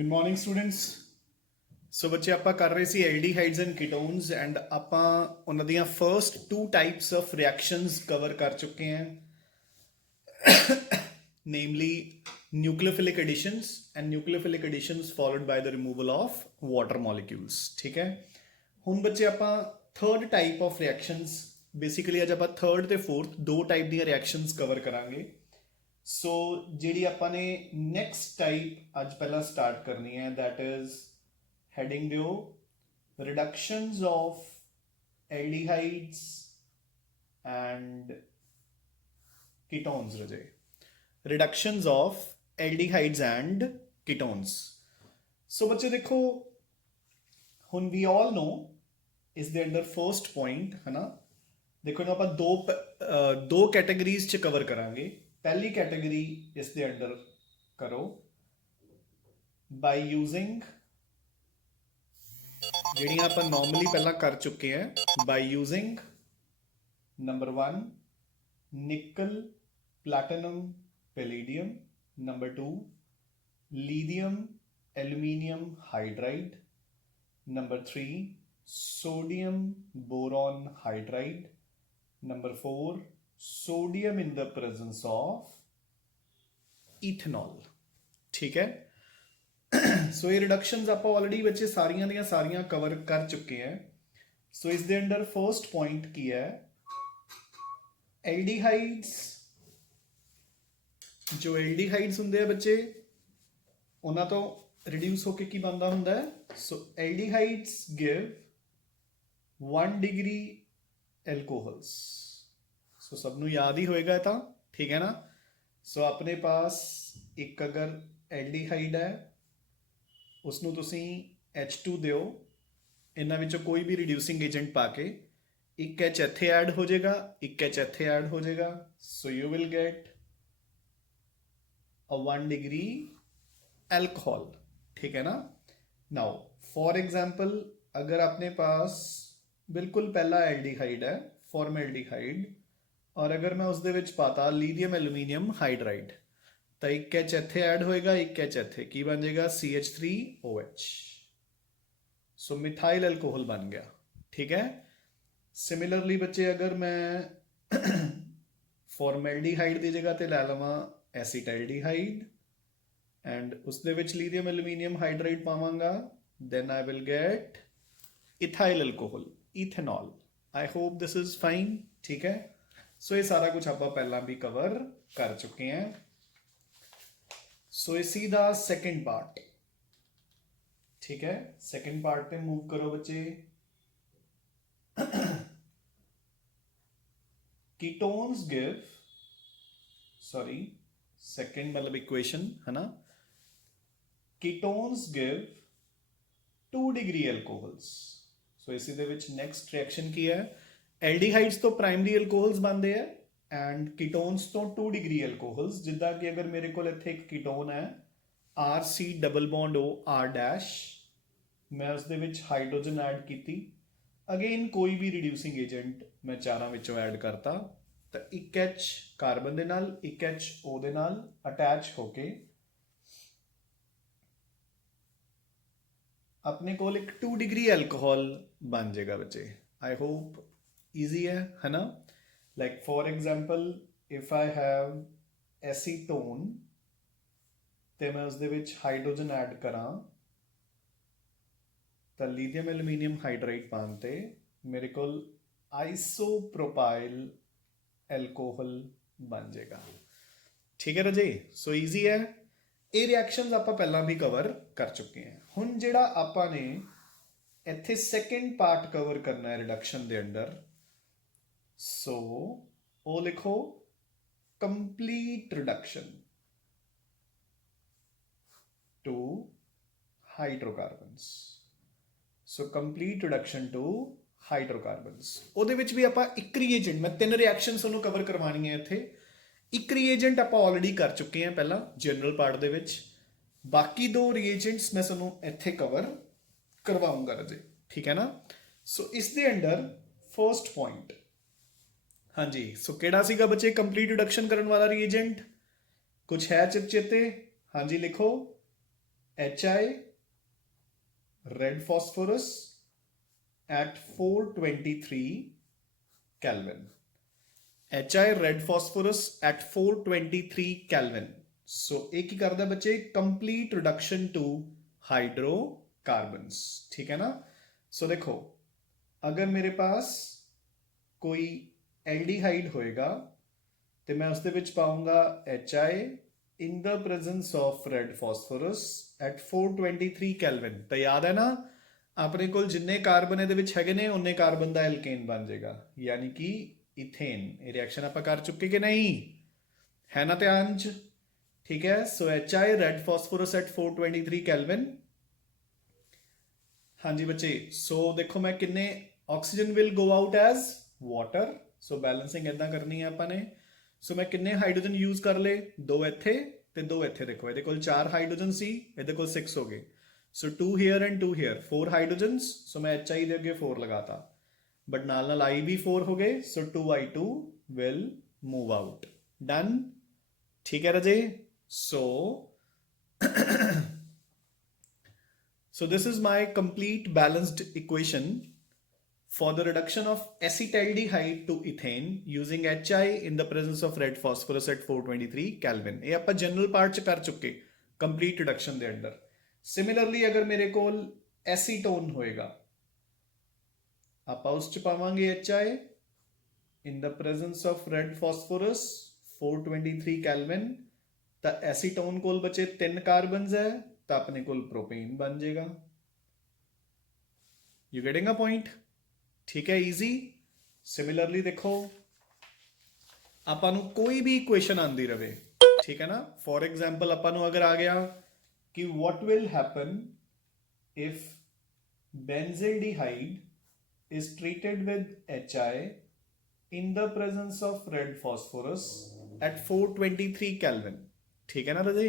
Good morning students. ਸੋ ਬੱਚੇ ਆਪਾਂ ਕਰ ਰਹੇ ਸੀ ਐਲਡੀਹਾਈਡਸ ਐਂਡ ਕੀਟੋਨਸ ਐਂਡ ਆਪਾਂ ਉਹਨਾਂ ਦੀਆਂ first two types of reactions cover ਕਰ ਚੁੱਕੇ ਹਾਂ, namely nucleophilic additions and nucleophilic additions followed by the removal of water molecules। ठीक है, ਹੁਣ ਬੱਚੇ ਆਪਾਂ third type of reactions basically ਅੱਜ ਆਪਾਂ ਥਰਡ ਤੇ ਫੋਰਥ ਦੋ ਟਾਈਪ ਦੀਆਂ ਰਿਐਕਸ਼ਨਸ ਕਵਰ ਕਰਾਂਗੇ। ਸੋ ਜਿਹੜੀ ਆਪਾਂ ਨੇ ਨੈਕਸਟ ਟਾਈਪ ਅੱਜ ਪਹਿਲਾਂ ਸਟਾਰਟ ਕਰਨੀ ਹੈ, that is heading the reductions of aldehydes and ketones. ਰਜੇ reductions of aldehydes and ketones। so ਬੱਚੇ ਦੇਖੋ, ਹੁਣ we all know ਇਸ ਦੇ ਅੰਦਰ ਫਰਸਟ ਪੁਆਇੰਟ ਹੈ ਨਾ, ਦੇਖੋ ਇਹਨੂੰ ਆਪਾਂ ਦੋ ਕੈਟਾਗਰੀਜ਼ ਚ ਕਵਰ ਕਰਾਂਗੇ। ਪਹਿਲੀ ਕੈਟਾਗਰੀ ਇਸ ਦੇ ਅੰਦਰ ਕਰੋ ਬਾਈ ਯੂਜ਼ਿੰਗ ਜਿਹੜੀਆਂ ਆਪਾਂ ਨਾਰਮਲੀ ਪਹਿਲਾਂ ਕਰ ਚੁੱਕੇ ਹਾਂ, ਬਾਈ ਯੂਜ਼ਿੰਗ ਨੰਬਰ 1 ਨਿਕਲ platinum palladium, number 2 lithium aluminium hydride, number 3 sodium boron hydride, number 4 sodium in the presence of ethanol। ठीक है, सो ये रिडक्शंस ਆਪਾਂ ਆਲਰੇਡੀ ਬੱਚੇ ਸਾਰੀਆਂ ਦੀਆਂ ਸਾਰੀਆਂ ਕਵਰ ਕਰ ਚੁੱਕੇ ਹਾਂ। ਸੋ ਇਸ ਦੇ ਅੰਦਰ ਫਰਸਟ ਪੁਆਇੰਟ ਕੀ ਹੈ, ਐਲਡੀਹਾਈਡਸ ਜੋ ਐਲਡੀਹਾਈਡਸ ਹੁੰਦੇ ਆ ਬੱਚੇ ਉਹਨਾਂ ਤੋਂ ਰਿਡਿਊਸ ਹੋ ਕੇ ਕੀ ਬਣਦਾ ਹੁੰਦਾ ਹੈ। ਸੋ ਐਲਡੀਹਾਈਡਸ ਗਿਵ 1 ਡਿਗਰੀ ਐਲਕੋਹਲਸ। ਸੋ ਸਭ ਨੂੰ ਯਾਦ ਹੀ ਹੋਏਗਾ ਤਾਂ, ਠੀਕ ਹੈ ਨਾ। ਸੋ ਆਪਣੇ ਪਾਸ ਇੱਕ ਅਗਰ ਐਲਡੀਹਾਈਡ ਹੈ, ਉਸਨੂੰ ਤੁਸੀਂ H2 ਦਿਓ, ਇਹਨਾਂ ਵਿੱਚੋਂ ਕੋਈ ਵੀ ਰਿਡਿਊਸਿੰਗ ਏਜੰਟ ਪਾ ਕੇ, ਇੱਕ H ਇੱਥੇ ਐਡ ਹੋ ਜਾਏਗਾ, ਇੱਕ H ਇੱਥੇ ਐਡ ਹੋ ਜਾਏਗਾ। So you will get a 1 degree alcohol। ठीक है ना। नाउ फॉर एग्जाम्पल अगर अपने पास बिल्कुल पहला एल्डिहाइड है, फॉर्मएल्डिहाइड, और अगर मैं उसदे विच पाता लीथियम एल्यूमीनियम हाइड्राइड, तो एक H इत्थे ऐड होएगा, एक H इत्थे की बन जाएगा CH3OH। सो मिथाइल अल्कोहल बन गया। ठीक है, सिमिलरली बच्चे अगर मैं फॉर्मएल्डिहाइड की जगह ते लै लवां एसीटल्डिहाइड एंड उसदे विच लीथियम एल्यूमीनियम हाइड्राइड पावांगा, then I will get ethyl alcohol, ethanol. I hope this is fine. ठीक है, सो ये सारा कुछ आप पहला भी कवर कर चुके हैं। सो इसी दा सेकंड पार्ट, ठीक है, सेकंड पार्ट पे मूव करो बच्चे। कीटोन्स गिव, सॉरी सेकेंड मतलब इक्वेशन है ना, कीटोन्स गिव 2 डिग्री एल्कोहल्स। सो इसी दे विच नेक्स्ट रिएक्शन की है, एल्डिहाइड्स तो प्राइमरी एल्कोहल्स बनते हैं एंड कीटोन्स तो 2 डिग्री एल्कोहल्स। जिद्दां कि अगर मेरे को इत्थे एक कीटोन है RC double bond O R dash, मैं उस दे विच हाइड्रोजन ऐड की, अगेन कोई भी रिड्यूसिंग एजेंट मैं चारां विचों ऐड करता, तो एक H कार्बन दे नाल, एक H O दे नाल अटैच होके अपने कोल एक 2 डिग्री एल्कोहल बन जाएगा बच्चे। आई होप ईजी है ना। Like for example if I have acetone तो मैं उसदे विच हाइड्रोजन ऐड करा, तो लीथियम एल्यूमीनियम हाइड्राइड पान ते मेरे कोल आइसोप्रोपाइल एल्कोहल बन जाएगा। ठीक है राजे, सो ईजी है। ये रिएक्शंस आप पहला भी कवर कर चुके हैं। हुण जिहड़ा आपां ने इत्थे सेकेंड पार्ट कवर करना है रिडक्शन दे अंदर, सो वो लिखो complete reduction to hydrocarbons. So complete reduction to hydrocarbons. ਉਹਦੇ ਵਿੱਚ ਵੀ ਆਪਾਂ ਇੱਕ ਰੀਏਜੈਂਟ, ਮੈਂ 3 ਰਿਐਕਸ਼ਨਸ ਉਹਨੂੰ ਕਵਰ ਕਰਵਾਉਣੀਆਂ ਇੱਥੇ। ਇੱਕ ਰੀਏਜੈਂਟ ਆਪਾਂ ਆਲਰੇਡੀ ਕਰ ਚੁੱਕੇ ਹਾਂ ਪਹਿਲਾਂ ਜਨਰਲ ਪਾਰਟ ਦੇ ਵਿੱਚ, ਬਾਕੀ 2 ਰੀਏਜੈਂਟਸ ਮੈਂ ਤੁਹਾਨੂੰ ਇੱਥੇ ਕਵਰ ਕਰਵਾਉਂਗਾ ਰਾਜੇ। ਠੀਕ ਹੈ ਨਾ। ਸੋ ਇਸ ਦੇ ਅੰਡਰ ਫਰਸਟ ਪੁਆਇੰਟ, ਹਾਂਜੀ, ਸੋ ਕਿਹੜਾ ਸੀਗਾ ਬੱਚੇ ਕੰਪਲੀਟ ਰਿਡਕਸ਼ਨ ਕਰਨ ਵਾਲਾ ਰੀਏਜੈਂਟ? ਕੁਝ ਹੈ ਚਿੱਤ ਚੇਤੇ? ਹਾਂਜੀ ਲਿਖੋ HI red phosphorus at 423 Kelvin. HI red phosphorus at 423 Kelvin. सो एक ही करता है बच्चे कंप्लीट रिडक्शन टू हाइड्रोकार्बन्स, ठीक है ना। सो देखो अगर मेरे पास कोई एल्डिहाइड होएगा तो मैं उसके विच पाऊंगा HI in the presence of red phosphorus at 423 kelvin. तो याद है ना ਆਪਣੇ ਕੋਲ ਜਿੰਨੇ ਕਾਰਬਨ ਇਹਦੇ ਵਿੱਚ ਹੈਗੇ ਨੇ ਉਹਨੇ ਕਾਰਬਨ ਦਾ ਐਲਕੇਨ ਬਣ ਜਾਏਗਾ, ਯਾਨੀ ਕਿ ਇਥੇਨ। ਇਹ ਰਿਐਕਸ਼ਨ ਆਪਾਂ ਕਰ ਚੁੱਕੇ ਕਿ ਨਹੀਂ, ਹੈ ਨਾ ਧਿਆਨ ਚ, ठीक है। So HI red phosphorus at 423 kelvin. हाँ जी बच्चे, सो देखो मैं किन्ने oxygen will go out as water. So balancing इदा करनी है आपाने। सो मैं किन्ने हाइड्रोजन यूज कर ले, 2 इत्थे ते 2 इत्थे। देखो ये 4 हाइड्रोजन सी, ये 6 हो गए। सो 2 हियर एंड 2 हियर, 4 हाइड्रोजन्स। सो मैं HI दे अगे 4 लगाता, बट नाल नाल I भी 4 हो गए। सो 2I2 will move out. Done, ठीक है रजे। So this is my complete balanced equation for the reduction of acetaldehyde to ethane using HI in the presence of red phosphorus at 423 Kelvin। ये आप general part च कर चुके complete reduction दे अंदर। Similarly अगर मेरे कोल एसीटोन होएगा, आप उस च पावांगे HI in the presence of red phosphorus 423 Kelvin। तो एसीटोन कोल बचे 3 कार्बन्स है, तो अपने कोल प्रोपेन बन जाएगा। यू गेटिंग अ पॉइंट, ठीक है, इजी। सिमिलरली देखो आपां कोई भी इक्वेशन आंदी रहे, ठीक है ना। फॉर एग्जाम्पल आपां अगर आ गया कि what will happen if benzaldehyde is treated with HI in the presence of red phosphorus at 423 kelvin, ठीक है ना राजे।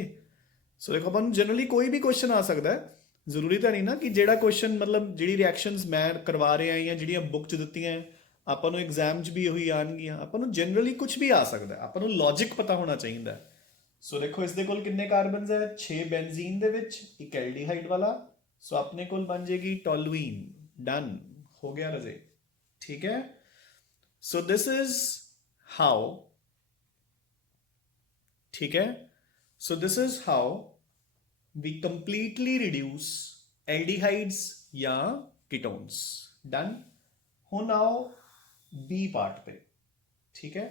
सो देखो अपन जनरली कोई भी क्वेश्चन आ सकता है, जरूरी तो नहीं ना कि जेड़ा क्वेश्चन मतलब जी रिएक्शंस मैं करवा रहा या जी बुक च दित्ती हैं अपन एग्जाम च भी यही आनगियां। अपन जनरली कुछ भी आ सकता है, अपन लॉजिक पता होना चाहिए। सो देखो इसके कोल कितने कार्बन्स है, 6 बेंजीन दे विच, एक एल्डिहाइड वाला। सो अपने कोल बन जाएगी टोलुइन। डन, हो गया राजे, ठीक है। सो दिस इज हाउ, ठीक है। So this is how we completely reduce aldehydes या ketones। Done। हो now B पार्ट पे, ठीक है।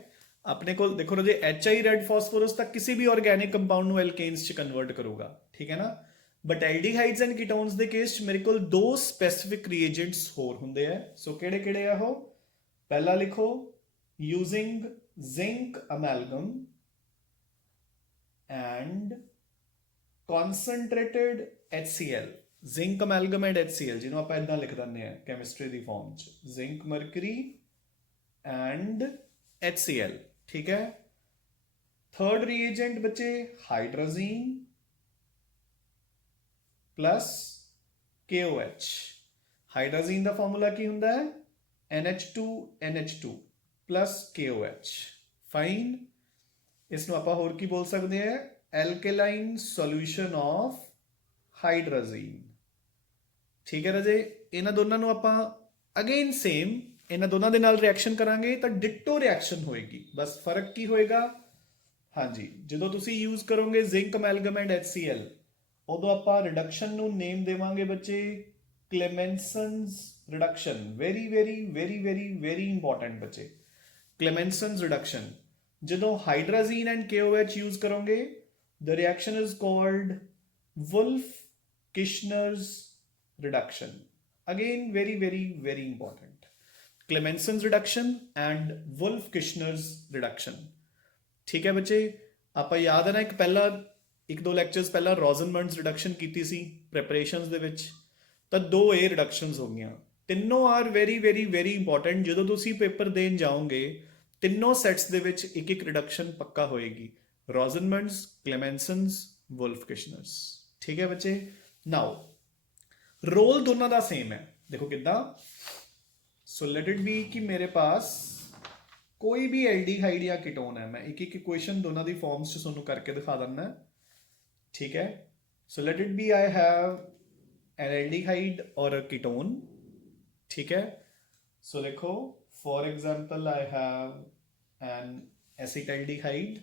अपने को देखो रजे HI रेड फॉस्फोरस तक किसी भी ऑर्गेनिक कंपाउंड ਨੂੰ एल्केन्स च कन्वर्ट करूगा, ठीक है ना। बट एल्डिहाइड्स एंड कीटोन्स ਦੇ केस ਚ ਮੇਰੇ ਕੋਲ 2 स्पेसिफिक रिएजेंट्स ਹੋਰ ਹੁੰਦੇ ਆ। ਸੋ ਕਿਹੜੇ ਕਿਹੜੇ ਆ ਉਹ, ਪਹਿਲਾ ਲਿਖੋ using zinc amalgam and concentrated HCl। Zinc amalgam and HCl जिन्हों आप इदा लिख दें कैमिस्ट्री की फॉर्म च, जिंक मरकरी एंड HCl, ठीक है। थर्ड रिएजेंट बचे हाइड्रोजीन प्लस KOH। हाइड्रोजीन का फॉर्मूला की हुंदा है NH2NH2 प्लस KOH। फाइन, इसनों आपां होर की बोल सकते हैं, एल्केलाइन सॉल्यूशन ऑफ हाइड्रोजीन, ठीक है राजे। इन्हां दोनों नूं आपां अगेन सेम इन्हां दोनों दे नाल रिएक्शन करांगे तो डिटो रिएक्शन होएगी, बस फर्क की होएगा। हाँ जी, जो तुसी यूज करोगे जिंक अमेलगम एंड HCl उदों आपां रिडक्शन नूं नेम देवांगे बच्चे Clemmensen's reduction. Very very very very very important बच्चे, क्लेमेंसन्स रिडक्शन। जो हाइड्रोजीन एंड KOH यूज करोगे the reaction is called Wolff Kishner's reduction. Again very very very important, Clemmensen's reduction and Wolff Kishner's reduction, ठीक है बच्चे। आप याद है ना एक पहला 1-2 लैक्चर्स पहला रोजनबर्ग्स रिडक्शन की सी प्रिपरेशंस दे विच, तो 2 ए रिडक्शंस हो गई। तीनों are very very very important. जो तुसी पेपर देन जाओगे तीनों सैट्स दे विच एक एक रिडक्शन पक्का होएगी, रोजनबर्ग्स, क्लेमेंसन्स, वुल्फ-किश्नर्स, ठीक है बच्चे। नाउ रोल दोनों का सेम है, देखो कितना। सो लेट इट बी कि मेरे पास कोई भी एल्डिहाइड या कीटोन है, मैं एक एक इक्वेशन दोनों की फॉर्म्स च तुहानूं करके दिखा दिना, ठीक है। So let it be I have an aldehyde और अ कीटोन, ठीक है। सो देखो for example I have an acetaldehyde.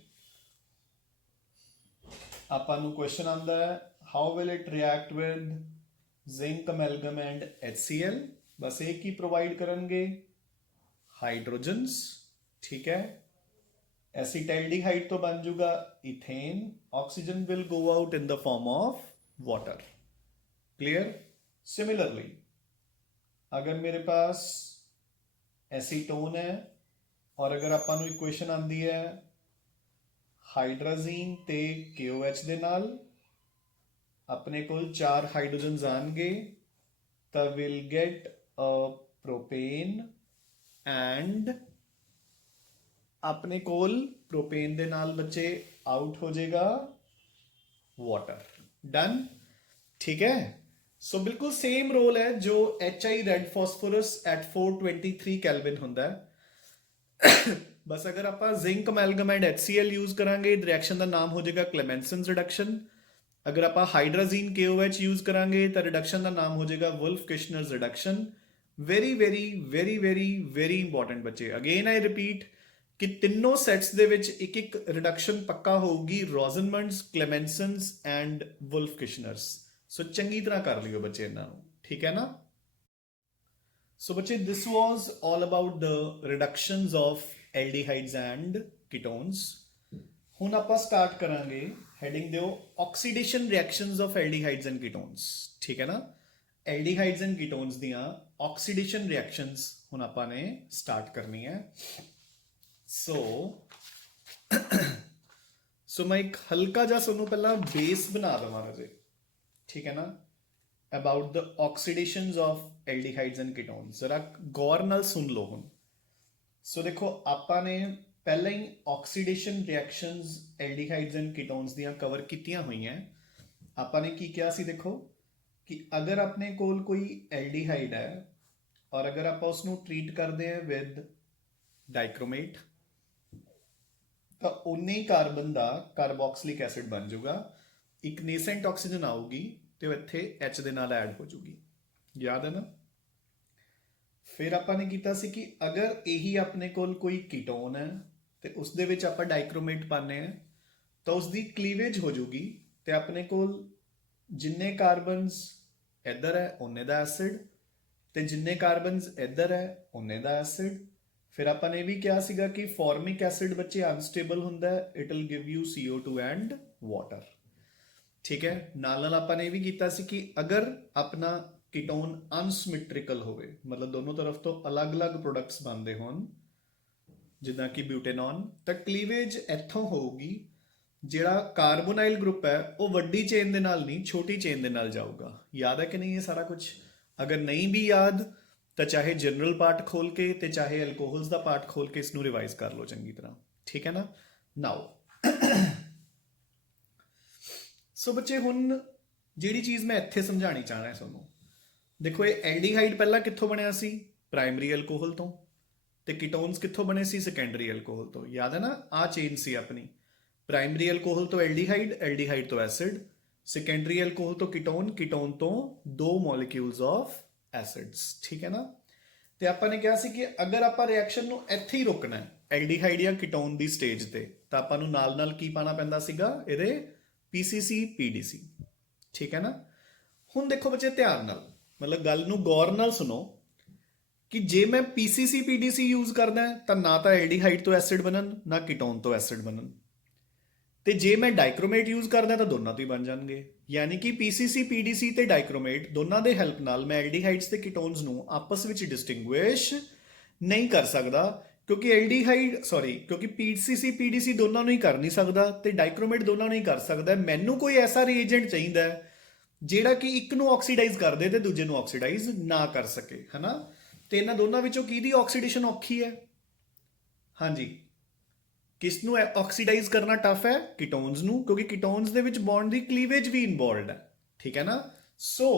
ਆਪਾਂ ਨੂੰ क्वेश्चन आंदा है how will it react with zinc amalgam and HCl। बस एक ही प्रोवाइड करेंगे हाइड्रोजन्स, ठीक है। एसिटाल्डिहाइड तो बन जाऊगा ethane, oxygen will go out in the form of water. Clear. Similarly अगर मेरे पास एसीटोन है और अगर ਆਪਾਂ ਨੂੰ इक्वेशन आंदी है हाइड्राजीन ते KOH ਦੇ ਨਾਲ, अपने कोल 4 हाइड्रोजन्स आएंगे तो will get a propane and अपने कोल प्रोपेन दे नाल बच्चे आउट हो जाएगा वाटर। डन, ठीक है। सो बिल्कुल सेम रोल है जो HI red phosphorus at 423 kelvin होंदा है। बस अगर आप zinc amalgam and HCl use करांगे रिएक्शन का नाम हो जाएगा क्लेमेंसन रिडक्शन। अगर आप हाइड्राजीन KOH यूज करांगे तो रिडक्शन का नाम हो जाएगा Wolff Kishner reduction. Very very very very very important बच्चे, अगेन आई रिपीट कि तीनों सैट्स दे विच एक एक रिडक्शन पक्का होगी, रोजनमंड्स, क्लेमेंसन्स एंड वुल्फ किशनर्स। सो चंगी तरह कर लियो बच्चे इन्हां नूं, ठीक है ना। सो बच्चे this was all about the reductions of aldehydes and ketones. हुण आपां स्टार्ट करांगे हैडिंग दिओ oxidation reactions of aldehydes and ketones, ठीक है ना। एल्डिहाइड्स एंड कीटोन्स दियां ऑक्सीडेशन रिएक्शंस हुण आपां ने स्टार्ट करनी है। सो मैं एक हल्का जा सोनू पहला बेस बना देवां राजे, ठीक है ना, about the oxidations of aldehydes and ketones. जरा गौर नाल सुन लो हुण। सो देखो आपां ने पहले ही oxidation reactions aldehydes and ketones दियां कवर कीतियां हुई हैं। आपां ने की किया सी देखो कि अगर अपने कोल कोई एल्डिहाइड है और अगर आप उसनू ट्रीट करते हैं विद डाइक्रोमेट तो उन्ने ही कार्बन का कार्बोक्सिलिक एसिड बन जाऊगा, एक नेसेंट ऑक्सीजन आऊगी तो इत्थे H दे नाल ऐड हो जूगी, याद है ना। फिर आपां ने कीता सी कि अगर यही अपने कोल कोई कीटोन है तो उस दे विच आपां डाइक्रोमेट पाने हैं तो उसकी क्लीवेज हो जूगी तो अपने कोल जिन्ने कार्बनस इधर है उन्ने दा एसिड ते जिन्ने कार्बनस इधर है उन्ने दा एसिड। फिर आपां ने भी कहा सीगा कि फॉर्मिक एसिड बच्चे अनस्टेबल हुंदा है, it will give you CO2 and water, ठीक है। नाल नाल आपां ने भी कीता सी कि अगर अपना कीटोन अनसिमेट्रिकल होवे, मतलब दोनों तरफ तो अलग अलग प्रोडक्ट्स बनते होन जिदा कि ब्यूटेनॉन, तो क्लीवेज इत्थों होगी जिहड़ा कार्बोनाइल ग्रुप है वो वड्डी चेन दे नाल नहीं छोटी चेन दे नाल जाऊगा। याद है कि नहीं ये सारा कुछ? अगर नहीं भी याद तो चाहे जनरल पार्ट खोल के ते चाहे अल्कोहल्स का पार्ट खोल के इसनू रिवाइज कर लो चंगी तरह, ठीक है ना। नाउ सो बच्चे हुण जिहड़ी चीज़ मैं इत्थे समझानी चाह रहा तुहानूं, देखो ये एल्डिहाइड पहला कित्थों बनिया सी? प्राइमरी अल्कोहल तो, ते कीटोन्स कित्थों बने सी? सेकेंडरी अल्कोहल तो। याद है ना, आ चेन सी अपनी, प्राइमरी अल्कोहल तो एल्डिहाइड, एल्डिहाइड तो एसिड, सेकेंडरी अल्कोहल तो कीटोन, कीटोन तो 2 मॉलिक्यूल्स ऑफ एसिड्स, ठीक है ना। तो आपां ने कहा सी कि अगर आपां रिएक्शन नूं इत्थे ही रोकना है एल्डिहाइड या कीटोन दी स्टेज ते तो आपां नूं नाल नाल की पाना पैंदा सीगा इहदे PCC PDC, ठीक है ना। हुण देखो बच्चे ध्यान नाल, मतलब गल नूं गौर नाल सुनो कि जे मैं PCC PDC यूज करदा तो ना तो एल्डिहाइड तो एसिड बनन ना कीटोन तो एसिड बनन, ते जे मैं डाइक्रोमेट यूज करदा तो दोनों तो ही बन जाएंगे। यानी कि PCC PDC ते डाइक्रोमेट दोनों के हेल्प नाल मैं एल्डिहाइड्स ते कीटोन्स नूं आपस विच डिस्टिंग्विश नहीं कर सकता, क्योंकि एल्डिहाइड क्योंकि PCC PDC दोनों ही कर नहीं सकता ते डाइक्रोमेट दोनों ही कर सकता। मैनू कोई ऐसा रिएजेंट चाहिए ਜਿਹੜਾ कि एक नूं ऑक्सीडाइज कर दे ते दूजे नूं ऑक्सीडाइज ना कर सके, है ना। तो इन्हां दोनों विचों किहदी ऑक्सीडेशन औखी है? हाँ जी, किस नूं ऑक्सीडाइज करना टफ है? कीटोन्स नूं, क्योंकि कीटोन्स दे विच बॉन्ड दी क्लीवेज भी इनवॉल्वड है, ठीक है ना। सो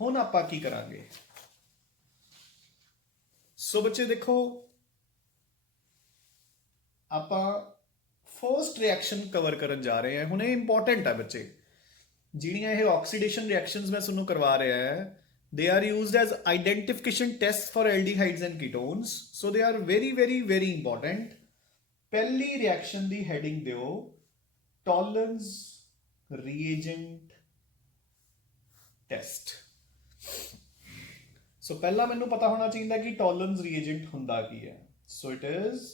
हुण आपां की करांगे? सो बच्चे देखो आपां ਫਰਸਟ ਰਿਐਕਸ਼ਨ ਕਵਰ ਕਰਨ ਜਾ ਰਹੇ ਹਾਂ ਹੁਣ। ਇਹ ਇੰਪੋਰਟੈਂਟ ਹੈ ਬੱਚੇ, ਜਿਹੜੀਆਂ ਇਹ ਆਕਸੀਡੇਸ਼ਨ ਰਿਐਕਸ਼ਨਸ ਮੈਂ ਤੁਹਾਨੂੰ ਕਰਵਾ ਰਿਹਾ ਹੈ, they are used as identification tests for aldehydes and ketones, so they are very very very important। ਪਹਿਲੀ ਰਿਐਕਸ਼ਨ ਦੀ ਹੈਡਿੰਗ ਦਿਓ ਟੋਲਰੈਂਸ ਰੀਏਜੈਂਟ ਟੈਸਟ। ਸੋ ਪਹਿਲਾਂ ਮੈਨੂੰ ਪਤਾ ਹੋਣਾ ਚਾਹੀਦਾ ਕਿ ਟੋਲਰੈਂਸ ਰੀਏਜੈਂਟ ਹੁੰਦਾ ਕੀ ਹੈ। ਸੋ ਇਟ ਇਜ਼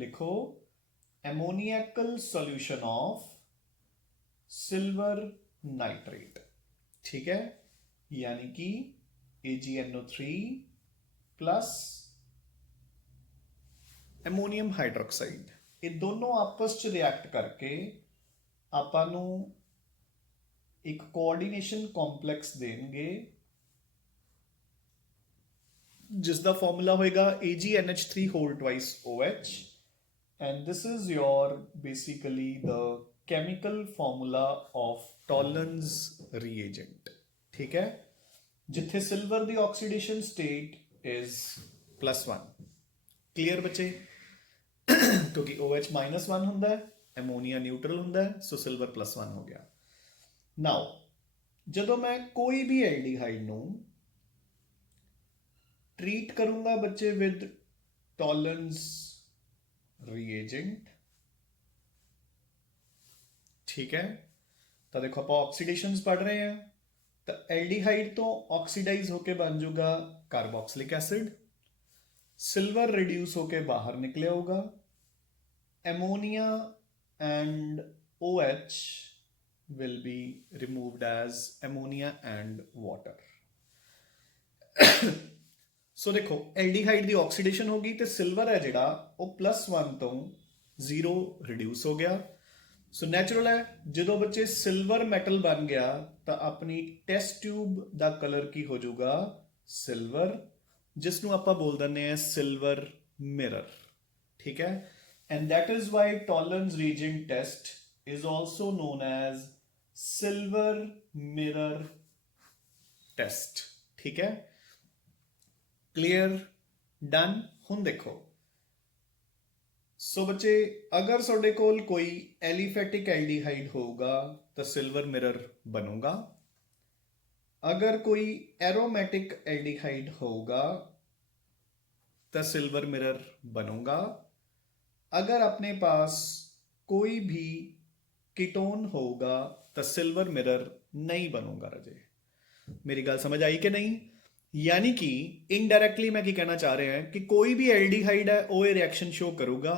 लिखो ammoniacal solution of silver nitrate, ठीक है, यानी कि AgNO3 प्लस एमोनीयम हाइड्रोक्साइड, ये दोनों आपस च रिएक्ट करके ਆਪਾਂ ਨੂੰ एक कोऑर्डिनेशन कॉम्प्लेक्स देंगे जिसका फॉर्मूला होएगा AgNH3 whole twice OH, and this is your basically the chemical formula of Tollens reagent, ठीक है, जिथे silver the oxidation state is +1। Clear बच्चे? क्योंकि OH -1 होंदा है, एमोनिया न्यूट्रल होंदा है, सो सिल्वर +1 हो गया। नाउ जदों मैं कोई भी एल्डिहाइड नूं ट्रीट करूंगा बच्चे विद टॉलरेंस रिएजेंट, ठीक है, तो देखो आप ऑक्सीडेशंस पढ़ रहे हैं, तो एल्डिहाइड तो ऑक्सीडाइज होके बन जाऊगा कार्बोक्सिलिक एसिड, सिल्वर रिड्यूस होके बाहर निकले होगा, ammonia and OH will be removed as ammonia and water। सो देखो एल्डिहाइड की ऑक्सीडेशन होगी तो सिल्वर है जिहड़ा वो +1 तो 0 रिड्यूस हो गया। सो नैचुरल है जो बच्चे सिल्वर मैटल बन गया तो अपनी टेस्ट ट्यूब का कलर की हो जाऊगा सिल्वर, जिसनों आप बोल दें सिल्वर मिरर, ठीक है, and that is why Tollens reagent test is also known as silver mirror test, ठीक है, क्लियर, डन। हुण देखो सो बच्चे अगर तुहाडे कोल कोई एलिफेटिक एल्डिहाइड होगा तो सिल्वर मिरर बनूगा, अगर कोई एरोमेटिक एल्डिहाइड होगा तो सिल्वर मिरर बनूगा, अगर अपने पास कोई भी कीटोन होगा तो सिल्वर मिरर नहीं बनूगा। रजे मेरी गल समझ आई कि नहीं? यानी कि इनडायरेक्टली मैं की कहना चाह रहे हैं कि कोई भी एल्डिहाइड है वो ये रिएक्शन शो करूगा,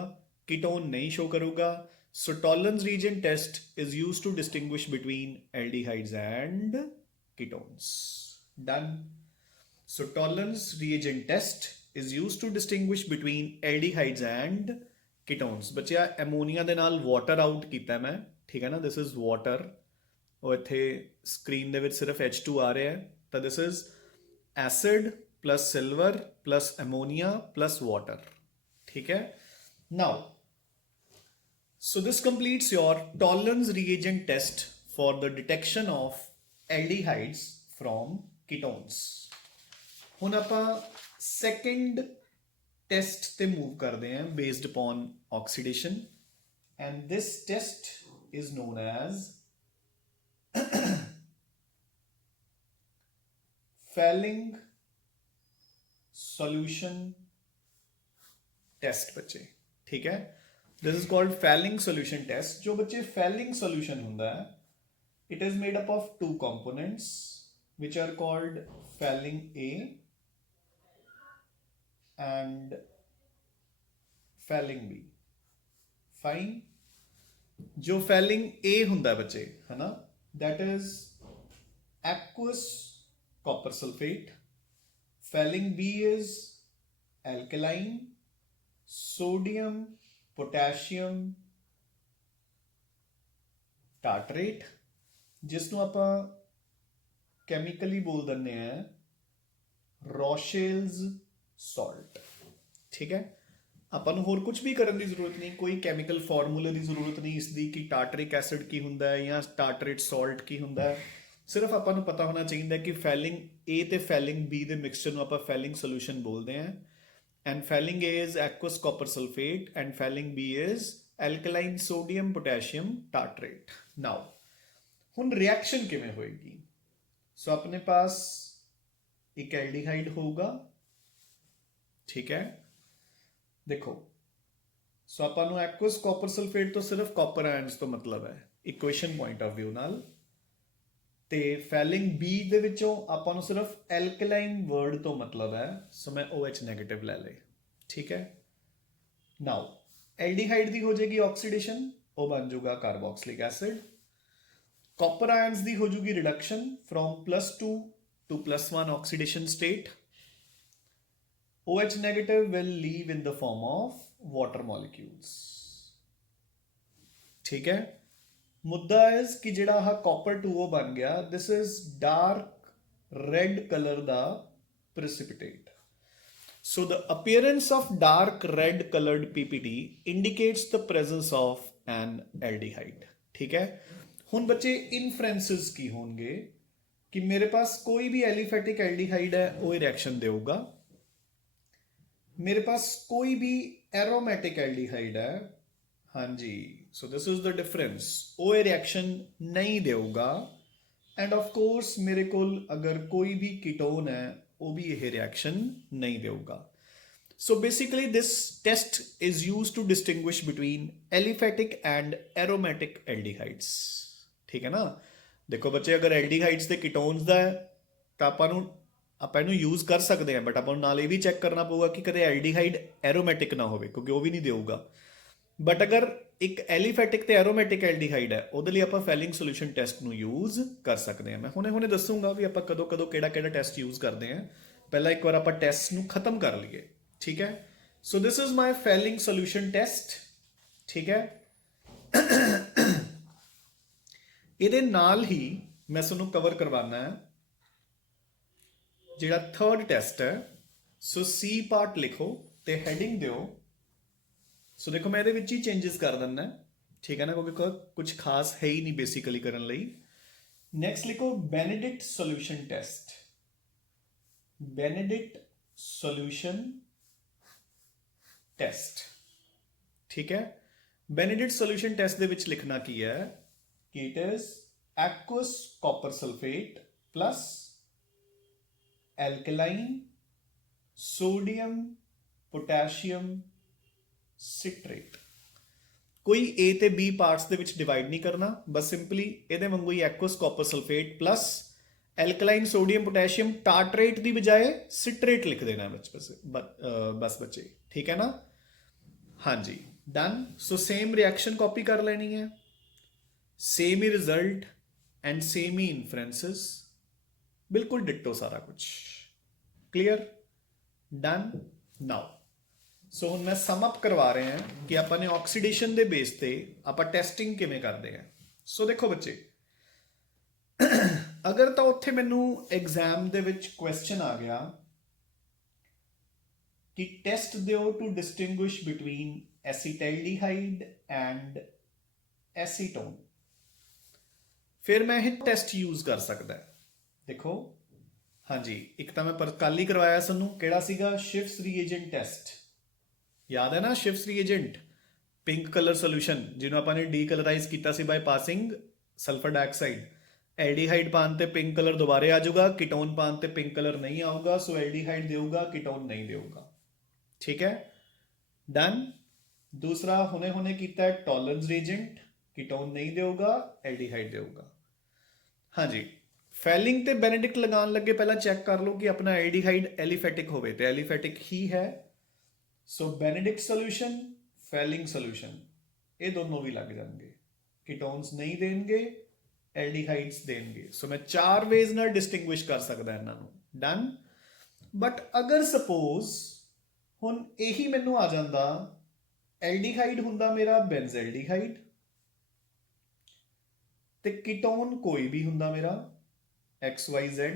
कीटोन नहीं शो करूगा। So Tollens reagent test is used to distinguish between aldehydes and ketones. Done. So Tollens reagent test is used to distinguish between aldehydes and ketones. बच्चा एमोनिया दे नाल water out किया मैं, ठीक है ना, दिस इज वाटर, और इत्थे स्क्रीन दे विच सिर्फ H2 आ रहा है, तो this is acid plus silver plus ammonia plus water, ठीक है। Now so this completes your Tollens reagent test for the detection of aldehydes from ketones. हुण आपां सेकंड टेस्ट ते मूव करते हैं based upon oxidation, and this test is known as Fehling solution test बच्चे, ठीक है, this is called Fehling solution test. जो बच्चे फैलिंग सॉल्यूशन होता है it is made up of 2 components which are called Fehling A and Fehling B। Fine. जो Fehling A होता है बच्चे, है ना, that is aqueous copper sulfate, failing B is alkaline, sodium potassium tartrate, जिसनों आपां केमिकली बोल दिंदे हैं रॉशेल्स सॉल्ट, ठीक है। आपां नूं होर कुछ भी करन दी जरूरत नहीं, कोई केमिकल फॉर्मूले की जरूरत नहीं इसकी कि टार्टरिक एसिड की हुंदा है या टार्टरेट सॉल्ट की हुंदा है, सिर्फ आपां नूं पता होना चाहिए कि फैलिंग A ते फैलिंग B दे मिक्सचर नूं आपां फैलिंग सोल्यूशन बोलते हैं, and phelling A is aqueous copper sulfate and phelling B is alkaline sodium potassium tartrate. Now ਹੁਣ रिएक्शन किमें होएगी? सो अपने पास एक एल्डिहाइड होगा, ठीक है। देखो सो ਆਪਾਂ ਨੂੰ ਐਕੁਅਸ ਕਾਪਰ ਸਲਫੇਟ ਤੋਂ ਸਿਰਫ ਕਾਪਰ ਆਇਨਸ ਤੋਂ ਮਤਲਬ ਹੈ ਇਕੁਏਸ਼ਨ ਪੁਆਇੰਟ ਆਫ View ਨਾਲ, ਤੇ ਫੈਲਿੰਗ B ਦੇ ਵਿੱਚੋਂ ਆਪਾਂ ਨੂੰ ਸਿਰਫ ਐਲਕਲਾਈਨ ਵਰਡ ਤੋਂ ਮਤਲਬ ਹੈ, ਸੋ ਮੈਂ OH ਨੈਗੇਟਿਵ ਲੈ ਲੇ, ਠੀਕ ਹੈ। ਨਾਓ ਐਲਡੀਹਾਈਡ ਦੀ ਹੋ ਜਾਏਗੀ ਆਕਸੀਡੇਸ਼ਨ, ਉਹ ਬਣ ਜਾਊਗਾ ਕਾਰਬੋਕਸਿਲਿਕ ਐਸਿਡ। ਕਾਪਰ ਆਇਨਸ ਦੀ ਹੋ ਜੂਗੀ reduction from +2 to +1 oxidation state. OH negative will leave in the form of water molecules. ठीक है। मुद्दा is कि जिहड़ा हा copper 2O बन गया, this is dark red color दा precipitate. So the appearance of dark red colored PPT indicates the presence of an aldehyde. ठीक है। हुण बच्चे inferences की होंगे कि मेरे पास कोई भी एलिफेटिक एल्डिहाइड है वो रिएक्शन देगा, मेरे पास कोई भी एरोमेटिक एल्डिहाइड है, हाँ जी, so this is the difference, वो रिएक्शन नहीं देगा। एंड ऑफ कोर्स मेरे को अगर कोई भी कीटोन है वो भी यह रिएक्शन नहीं देगा। So basically this test is used to distinguish between aliphatic and aromatic aldehydes, ठीक है ना। देखो बच्चे अगर एल्डिहाइड्स ਤੇ ਕੀਟੋਨਸ ਦਾ ਹੈ ਤਾਂ ਆਪਾਂ ਇਹਨੂੰ ਯੂਜ਼ ਕਰ ਸਕਦੇ ਹਾਂ, ਬਟ ਆਪਾਂ ਨੂੰ ਨਾਲ ਇਹ ਵੀ ਚੈੱਕ ਕਰਨਾ ਪਊਗਾ ਕਿ ਕਦੇ ਐਲਡੀਹਾਈਡ ਐਰੋਮੈਟਿਕ ਨਾ ਹੋਵੇ, ਕਿਉਂਕਿ ਉਹ ਵੀ ਨਹੀਂ ਦੇਊਗਾ। ਬਟ ਅਗਰ ਇੱਕ ਐਲੀਫੈਟਿਕ ਤੇ ਐਰੋਮੈਟਿਕ ਐਲਡੀਹਾਈਡ ਹੈ ਉਹਦੇ ਲਈ ਆਪਾਂ ਫੈਲਿੰਗ ਸੋਲੂਸ਼ਨ ਟੈਸਟ ਨੂੰ ਯੂਜ਼ ਕਰ ਸਕਦੇ ਹਾਂ। ਮੈਂ ਹੁਣੇ ਦੱਸੂਗਾ ਵੀ ਆਪਾਂ ਕਦੋਂ ਕਿਹੜਾ ਟੈਸਟ ਯੂਜ਼ ਕਰਦੇ ਹਾਂ। ਪਹਿਲਾਂ ਇੱਕ ਵਾਰ ਆਪਾਂ ਟੈਸਟ ਨੂੰ ਖਤਮ ਕਰ ਲਈਏ, ਠੀਕ ਹੈ। So this is my Fehling solution test, ਠੀਕ ਹੈ। ਇਹਦੇ ਨਾਲ ਹੀ ਮੈਂ ਤੁਹਾਨੂੰ ਕਵਰ ਕਰਵਾਉਣਾ ਹੈ ਜਿਹੜਾ ਥਰਡ ਟੈਸਟ ਹੈ। ਸੋ C ਪਾਰਟ ਲਿਖੋ ਤੇ ਹੈਡਿੰਗ ਦਿਓ। ਸੋ ਦੇਖੋ ਮੈਂ ਇਹਦੇ ਵਿੱਚ ਹੀ ਚੇਂजेस ਕਰ ਦਿੰਦਾ, ਠੀਕ ਹੈ ਨਾ, ਕਿਉਂਕਿ ਕੁਝ ਖਾਸ ਹੈ ਹੀ ਨਹੀਂ ਬੇਸਿਕਲੀ ਕਰਨ ਲਈ। ਨੈਕਸਟ ਲਿਖੋ Benedict solution test, Benedict solution test, ਠੀਕ ਹੈ। ਬੈਨੇਡਿਕਟ ਸੋਲੂਸ਼ਨ ਟੈਸਟ ਦੇ ਵਿੱਚ ਲਿਖਣਾ ਕੀ ਹੈ कि it is aqueous copper sulfate plus alkaline sodium potassium citrate। कोई A ते B पार्ट्स ਦੇ ਵਿੱਚ डिवाइड नहीं करना, बस सिंपली ਇਹਦੇ ਵਾਂਗੂ ਹੀ aqueous copper sulfate plus alkaline sodium potassium tartrate ਦੀ ਬਜਾਏ citrate ਲਿਖ ਦੇਣਾ बस बच्चे, ठीक है ना। हाँ जी, done. So same reaction copy कर लेनी है, सेम ही रिजल्ट एंड सेम ही इन्फ्रेंसेस, बिल्कुल डिट्टो सारा कुछ, क्लियर, डन। नाउ सो हुण मैं सम अप करवा रहे हैं कि आपां ने ऑक्सीडेशन दे बेस ते आपां टेस्टिंग किवें करदे हैं। सो देखो बच्चे अगर तो उत्थे मैनू एग्जाम दे विच क्वेश्चन आ गया कि टेस्ट दिओ to distinguish between acetaldehyde and acetone, फिर मैं यह टेस्ट यूज कर सकता है। देखो हाँ जी, एक तो मैं कल ही करवाया सानू, केड़ा सीगा शिफ्स रीएजेंट टेस्ट, याद है ना, Schiff's reagent pink colour solution जिन्होंने आपने डीकलराइज किया सी by passing sulphur dioxide. Aldehyde पान ते पिंक कलर दोबारे आ जाऊगा, कीटोन पान ते पिंक कलर नहीं आऊगा, सो एल्डिहाइड देगा कीटोन नहीं देगा, ठीक है, डन। दूसरा हुने किया टॉलरेंस रीएजेंट, कीटोन नहीं देगा, एल्डिहाइड देगा। हाँ जी, फैलिंग ते बेनेडिक्ट लगान लगे पहला चेक कर लो कि अपना एल्डिहाइड एलिफेटिक होवे ते एलिफेटिक ही है। सो बेनेडिक्ट सोल्यूशन, फैलिंग सोल्यूशन, ये दोनों भी लग जाएंगे, कीटोन्स नहीं देंगे, एल्डिहाइड्स देंगे। सो मैं 4 वेज ना डिस्टिंग्विश कर सकता इन्हों, डन। बट अगर सपोज हुण यही मैनू आ जाता एल्डिहाइड हुंदा मेरा बेंजेल्डिहाइड ते कीटोन कोई भी हुंदा मेरा XYZ,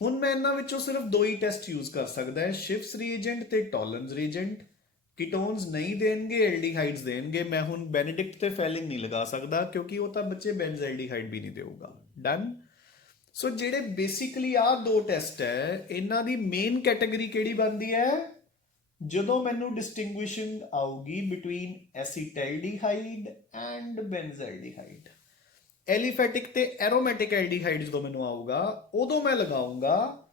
हुण मैं इन्हां विचों सिर्फ 2 ही टेस्ट यूज कर सकता है, शिफ्स रीएजेंट ते टॉलरेंस रीएजेंट। कीटोन्स नहीं देंगे, एल्डिहाइड्स देंगे। मैं हुण बेनेडिक्ट ते फैलिंग नहीं लगा सकता क्योंकि वो तो बच्चे बेंजेल्डिहाइड भी नहीं देगा, डन। सो जेडे बेसिकली आ 2 टेस्ट है, इन्हां दी मेन कैटेगरी केड़ी बनदी है, ਜਦੋਂ ਮੈਨੂੰ ਡਿਸਟਿੰਗੁਇਸ਼ਿੰਗ ਆਊਗੀ ਬਿਟਵੀਨ ਐਸੀਟੈਲਡੀਹਾਈਡ ਐਂਡ ਬੈਂਜ਼ੈਲਡੀਹਾਈਡ, ਐਲੀਫੈਟਿਕ ਤੇ ਐਰੋਮੈਟਿਕ ਐਲਡੀਹਾਈਡ ਜਦੋਂ ਮੈਨੂੰ ਆਊਗਾ, ਉਦੋਂ ਮੈਂ ਲਗਾਉਂਗਾ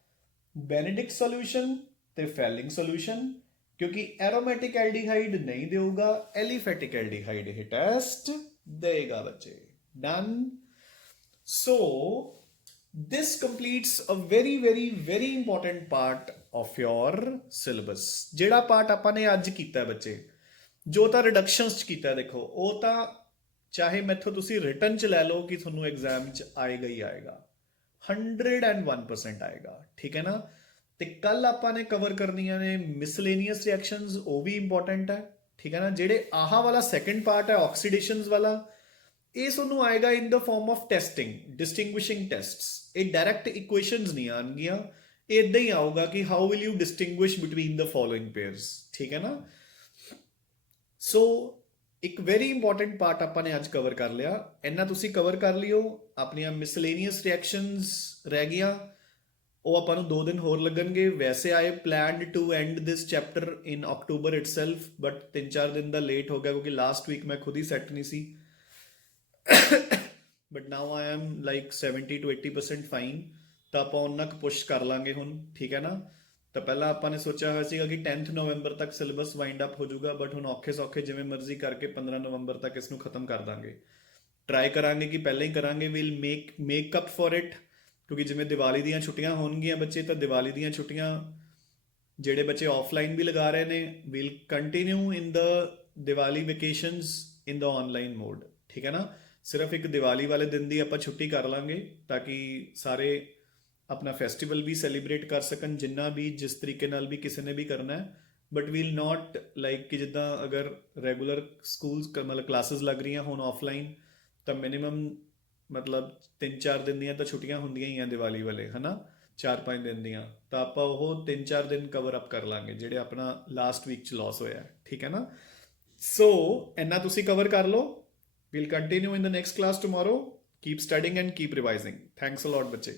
ਬੈਨੇਡਿਕਟ ਸੋਲੂਸ਼ਨ ਤੇ ਫੈਲਿੰਗ ਸੋਲੂਸ਼ਨ, ਕਿਉਂਕਿ ਐਰੋਮੈਟਿਕ ਐਲਡੀਹਾਈਡ ਨਹੀਂ ਦੇਊਗਾ, ਐਲੀਫੈਟਿਕ ਐਲਡੀਹਾਈਡ ਇਹ ਟੈਸਟ ਦੇਗਾ ਬੱਚੇ। Done. So this completes a very very very important part of your syllabus। ਜਿਹੜਾ ਪਾਰਟ ਆਪਾਂ ਨੇ ਅੱਜ ਕੀਤਾ ਬੱਚੇ, ਜੋ ਤਾਂ ਰਿਡਕਸ਼ਨਸ ਚ ਕੀਤਾ, ਦੇਖੋ ਉਹ ਤਾਂ ਚਾਹੇ ਮੈਥੋਂ ਤੁਸੀਂ ਰਿਟਨ ਚ ਲੈ ਲਓ ਕਿ ਤੁਹਾਨੂੰ ਐਗਜ਼ਾਮ ਚ ਆਏਗਾ ਹੀ ਆਏਗਾ, 101% ਆਏਗਾ, ਠੀਕ ਹੈ ਨਾ। ਤੇ ਕੱਲ ਆਪਾਂ ਨੇ ਕਵਰ ਕਰਨੀਆਂ ਨੇ ਮਿਸਲੇਨੀਅਸ ਰਿਐਕਸ਼ਨਸ, ਉਹ ਵੀ ਇੰਪੋਰਟੈਂਟ ਹੈ, ਠੀਕ ਹੈ ਨਾ। ਜਿਹੜੇ ਆਹ ਵਾਲਾ ਸੈਕੰਡ ਪਾਰਟ ਹੈ ਆਕਸੀਡੇਸ਼ਨਸ ਵਾਲਾ, ਇਹ ਤੁਹਾਨੂੰ ਆਏਗਾ ਇਨ ਦਾ ਫਾਰਮ ਆਫ ਟੈਸਟਿੰਗ, ਡਿਸਟਿੰਗੁਇਸ਼ਿੰਗ ਟੈਸਟਸ। ਇਹ ਡਾਇਰੈਕਟ ਇਕੁਏਸ਼ਨਸ ਨਹੀਂ ਆਉਣਗੀਆਂ, ਇਹ ਇਦਾਂ ਹੀ ਆਊਗਾ ਕਿ how will you distinguish between the following pairs, ਠੀਕ ਹੈ ਨਾ। ਸੋ ਇੱਕ ਵੈਰੀ ਇੰਪੋਰਟੈਂਟ ਪਾਰਟ ਆਪਾਂ ਨੇ ਅੱਜ ਕਵਰ ਕਰ ਲਿਆ, ਇੰਨਾ ਤੁਸੀਂ ਕਵਰ ਕਰ ਲਿਓ। ਆਪਣੀਆਂ ਮਿਸਲੇਨੀਅਸ ਰਿਐਕਸ਼ਨਸ ਰਹਿ ਗਈਆਂ, ਉਹ ਆਪਾਂ ਨੂੰ 2 ਦਿਨ ਹੋਰ ਲੱਗਣਗੇ। ਵੈਸੇ I planned to end this chapter in October itself, but 3-4 ਦਿਨ ਦਾ ਲੇਟ ਹੋ ਗਿਆ ਕਿਉਂਕਿ ਲਾਸਟ ਵੀਕ ਮੈਂ ਖੁਦ ਹੀ ਸੈੱਟ ਨਹੀਂ ਸੀ। But now I am like 70 to 80% fine, ਤਾਂ ਆਪਾਂ ਉਹਨਾਂ ਕੁ ਪੁਸ਼ ਕਰ ਲਾਂਗੇ ਹੁਣ, ਠੀਕ ਹੈ ਨਾ। ਤਾਂ ਪਹਿਲਾਂ ਆਪਾਂ ਨੇ ਸੋਚਿਆ ਹੋਇਆ ਸੀਗਾ ਕਿ 10th ਨਵੰਬਰ ਤੱਕ ਸਿਲੇਬਸ ਵਾਈਂਡ ਅਪ ਹੋ ਜਾਊਗਾ, ਬਟ ਹੁਣ ਔਖੇ ਸੌਖੇ ਜਿਵੇਂ ਮਰਜ਼ੀ ਕਰਕੇ 15 ਨਵੰਬਰ ਤੱਕ ਇਸ ਨੂੰ ਖਤਮ ਕਰ ਦਾਂਗੇ। ਟਰਾਈ ਕਰਾਂਗੇ ਕਿ ਪਹਿਲਾਂ ਹੀ ਕਰਾਂਗੇ, we'll make up for it, ਕਿਉਂਕਿ ਜਿਵੇਂ ਦੀਵਾਲੀ ਦੀਆਂ ਛੁੱਟੀਆਂ ਹੋਣਗੀਆਂ ਬੱਚੇ, ਤਾਂ ਦੀਵਾਲੀ ਦੀਆਂ ਛੁੱਟੀਆਂ ਜਿਹੜੇ ਬੱਚੇ ਆਫਲਾਈਨ ਵੀ ਲਗਾ ਰਹੇ ਨੇ, ਵੀਲ ਕੰਟੀਨਿਊ ਇਨ ਦ ਦੀਵਾਲੀ ਵੇਕੇਸ਼ਨਸ ਇਨ ਦ ਆਨਲਾਈਨ ਮੋਡ, ਠੀਕ ਹੈ ਨਾ। ਸਿਰਫ ਇੱਕ ਦੀਵਾਲੀ ਵਾਲੇ ਦਿਨ ਦੀ ਆਪਾਂ ਛੁੱਟੀ ਕਰ ਲਾਂਗੇ ਤਾਂ ਕਿ ਸਾਰੇ ਆਪਣਾ ਫੈਸਟੀਵਲ ਵੀ ਸੈਲੀਬ੍ਰੇਟ ਕਰ ਸਕਣ, ਜਿੰਨਾ ਵੀ ਜਿਸ ਤਰੀਕੇ ਨਾਲ ਵੀ ਕਿਸੇ ਨੇ ਵੀ ਕਰਨਾ ਹੈ। ਬਟ ਵੀਲ ਨਾਟ ਲਾਈਕ ਕਿ ਜਿੱਦਾਂ ਅਗਰ ਰੈਗੂਲਰ ਸਕੂਲਸ ਮਤਲਬ ਕਲਾਸਿਸ ਲੱਗ ਰਹੀਆਂ ਹੁਣ ਆਫਲਾਈਨ, ਤਾਂ ਮਿਨੀਮਮ ਮਤਲਬ 3-4 ਦਿਨ ਦੀਆਂ ਤਾਂ ਛੁੱਟੀਆਂ ਹੁੰਦੀਆਂ ਹੀ ਆ ਦੀਵਾਲੀ ਵਾਲੇ, ਹੈ ਨਾ, 4-5 ਦਿਨ ਦੀਆਂ, ਤਾਂ ਆਪਾਂ ਉਹ 3-4 ਦਿਨ ਕਵਰ ਅਪ ਕਰ ਲਾਂਗੇ ਜਿਹੜੇ ਆਪਣਾ ਲਾਸਟ ਵੀਕ 'ਚ ਲਾਸ ਹੋਇਆ, ਠੀਕ ਹੈ ਨਾ। ਸੋ ਇੰਨਾ ਤੁਸੀਂ ਕਵਰ ਕਰ ਲਓ। We'll continue in the next class tomorrow. Keep studying and keep revising. Thanks a lot, bache.